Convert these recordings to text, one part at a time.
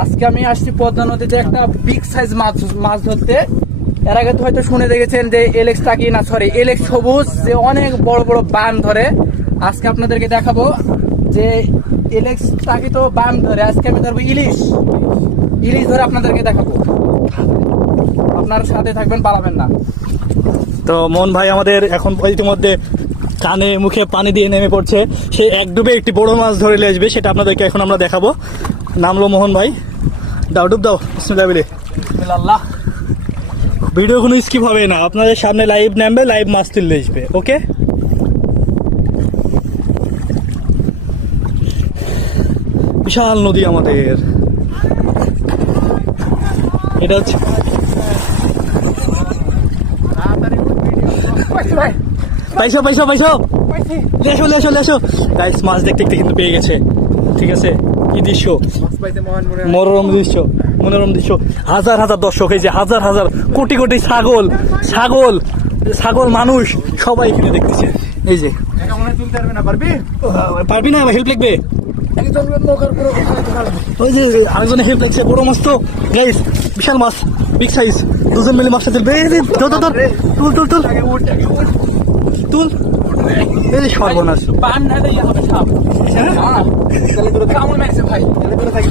আজকে আমি আসছি পদ্মা নদীতে একটা বিগ সাইজ মাছ ধরতে। এর আগে তো হয়তো শুনে দেখেছেন যে এলেক্স টাকি না সরি এলেক্স সবুজ যে অনেক বড় বড় বান ধরে। আজকে আপনাদেরকে দেখাবো যে এলেক্স টাকি তো বান ধরে, আজকে আমি ধরবো ইলিশ। ইলিশ ধরে আপনাদেরকে দেখাবো, আপনার সাথে থাকবেন, পালাবেন না। তো মোহন ভাই আমাদের এখন ইতিমধ্যে কানে মুখে পানি দিয়ে নেমে পড়ছে। সে এক ডুবে একটি বড় মাছ ধরে নিয়ে আসবে, সেটা আপনাদেরকে এখন আমরা দেখাবো। নামলো মোহন ভাই, দাও ডুব দাও। বিসমিল্লাহ বলে আল্লাহ, ভিডিও কোনো স্কিপ হবে না, আপনাদের সামনে লাইভ নামবে, লাইভ মাছ তুললে আসবে। ওকে, বিশাল নদী আমাদের এটা হচ্ছে। পাইছো পাইছো পাইছো, লেসো লেসো লেসো। গাইস মাছ দেখতে দেখতে কিন্তু পেয়ে গেছে। ঠিক আছে, কি দৃশ্য, মনোরম দৃশ্য, মনোরম দৃশ্য। হাজার হাজার দর্শক, এই যে হাজার হাজার কোটি কোটি ছাগল ছাগল ছাগল মানুষ সবাই এখানে দেখতেছে। এই যে পারবি না, হেল্প লাগবে। ওই যে আরেকজনে হেল্প লাগছে, বড় মাছ তো গাইস, বিশাল মাছ, বিগ সাইজ। দুজন মিলে মাছটা তুলবে। তুল তুল তুল তুল। এই যে সর্বনাশ, বাম নালে হবে সাপ। কামড় মেরেছে ভাই,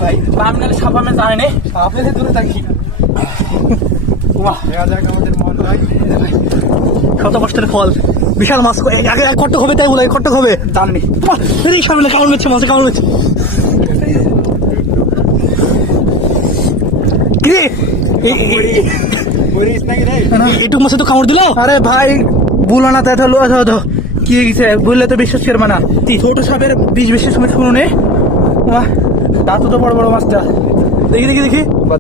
ভাই বাম নালে সাপ আমি জানি না, সাপ এসে দূরে থাকি। শত কষ্টের ফল, বিশাল মাছ। আগে কট্টক হবে, তাই বলে কট্টক হবে জানি। সামনে কামড় মেরছে, মাছে কামড় মেরছে। এইটুক মাছে তো কামড় দিল। আরে ভাই বুলো না, তাই তো কি গেছে বুঝলে তো বিশ্বাস করবে না। ছোট সাপের বিষ বেশি সময় শুনুনে, দাঁত তো বড় বড় মাছটা। দেখি দেখি দেখি।